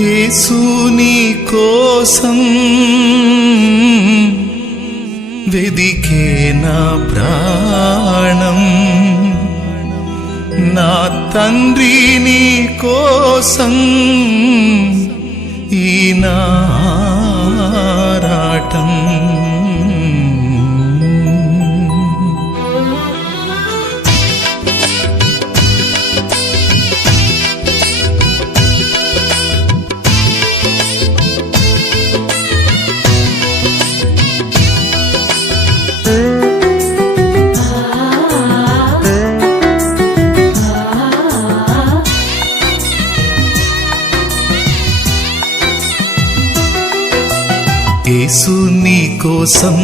యేసు నీ కోసం వెదికే నా ప్రాణం. నా తండ్రి నీ కోసం ఈనా యేసు నీ కోసం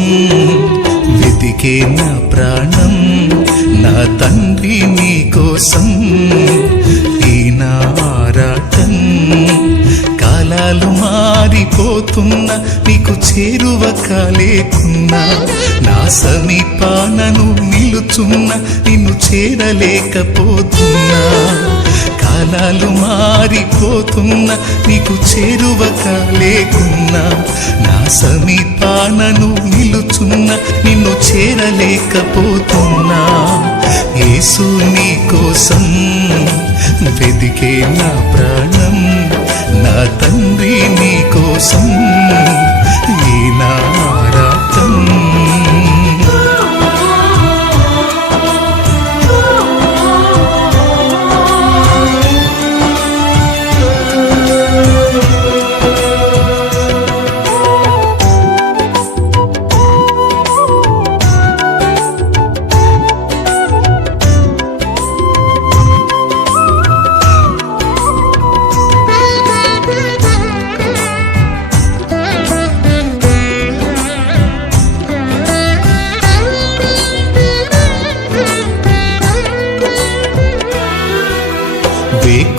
వెతికే నా ప్రాణం నా తండ్రి నీ కోసం. ఈ నా ఆరాటం కాలాలు మారిపోతున్నా నీకు చేరువ కాలేకున్నా నా సమీపానను నిలుచున్నా నిన్ను చేరలేకపోతున్నా. కాలాలు మారిపోతున్నా నీకు చేరువక లేకున్నా నా సమీపానను నిలుచున్నా నిన్ను చేరలేకపోతున్నా. యేసు నీ కోసం వెదికే నా ప్రాణం నా తండ్రి నీ కోసం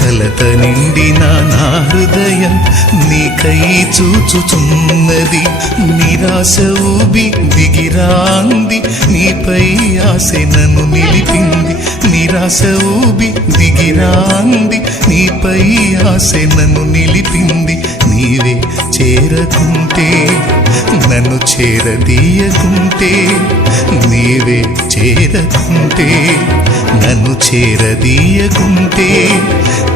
కలత నిండిన నా హృదయం నీకై చూచుచున్నది. నిరాశ ఊబి దిగిరాంగ నీపై ఆశ నన్ను నిలిపింది. నిరాశ ఊబి దిగిరాంది. నీపై ఆశ నన్ను నిలిపింది. నీవే చేరకుంటే నన్ను చేరదీయకుంటే నీవే చేరకుంటే నన్ను చేరదీయకుంటే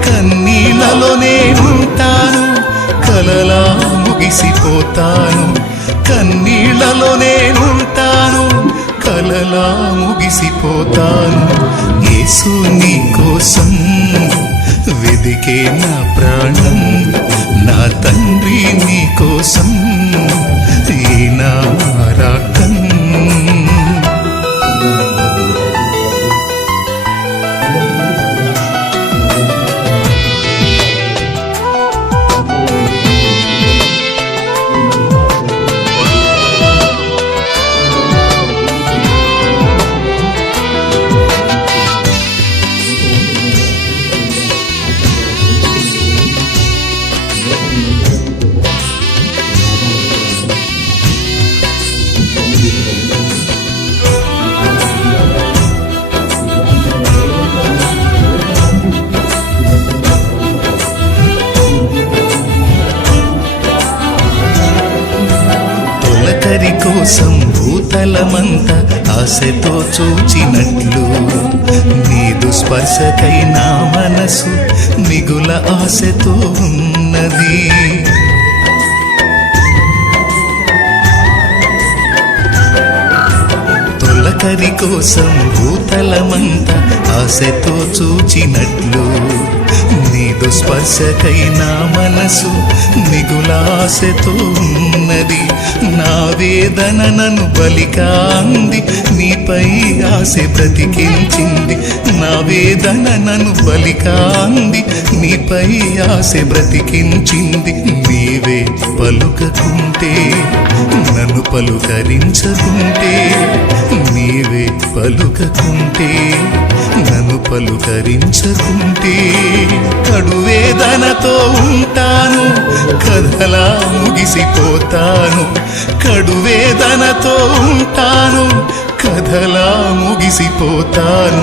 కన్నీళ్ళలోనే ఉంటాను. కలలా ముగిసిపోతాను. కన్నీళ్ళలోనే ఉంటాను కలలా ముగిసిపోతాను. యేసు నీ కోసం వెదికే నా ప్రాణం నా తండ్రి నీ కోసం ఏనా కోసం భూతలమంత ఆశతో చూచినట్లు నీదు స్పర్శకై నా మనసు మిగుల ఆశతో ఉన్నది. తొలకరి కోసం భూతలమంత ఆశతో చూచినట్లు నీదు స్పర్శకై నా మనసు మిగులాశతో ఉన్నది. నా వేదన నన్ను బలికాంది. నీపై ఆశ బ్రతికించింది. నా వేదన నన్ను బలికాంది. నీపై ఆశ బ్రతికించింది. నీవే పలుకకుంటే నన్ను పలుకరించకుంటే నీవే పలుకకుంటే నన్ను పలుకరించకుంటే కడువేదనతో ఉంటాను కథలా ముగిసిపోతాను కడువేదనతో ఉంటాను కథలా ముగిసిపోతాను.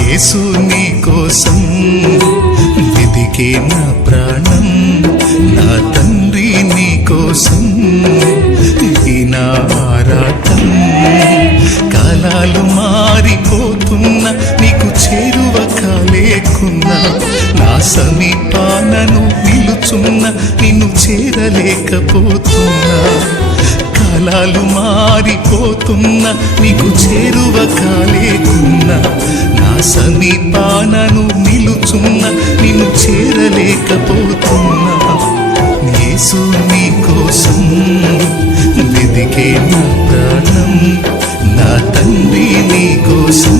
యేసు నీ కోసం వెతికే నా ప్రాణం నా తండ్రి నీ కోసం ఈ నా ఆరాట కాలాలు మారిపోతున్న నీకు చేరువ కాలేకున్నా నా సమీపానను నిలుచున్న నిన్ను చేరలేకపోతున్నా. కాలాలు మారిపోతున్న నీకు చేరువ కాలేకున్నా నా సమీపానను నిలుచున్నా నిన్ను చేరలేకపోతున్నా. యేసు నీ కోసం వెదికే నా నీకోసం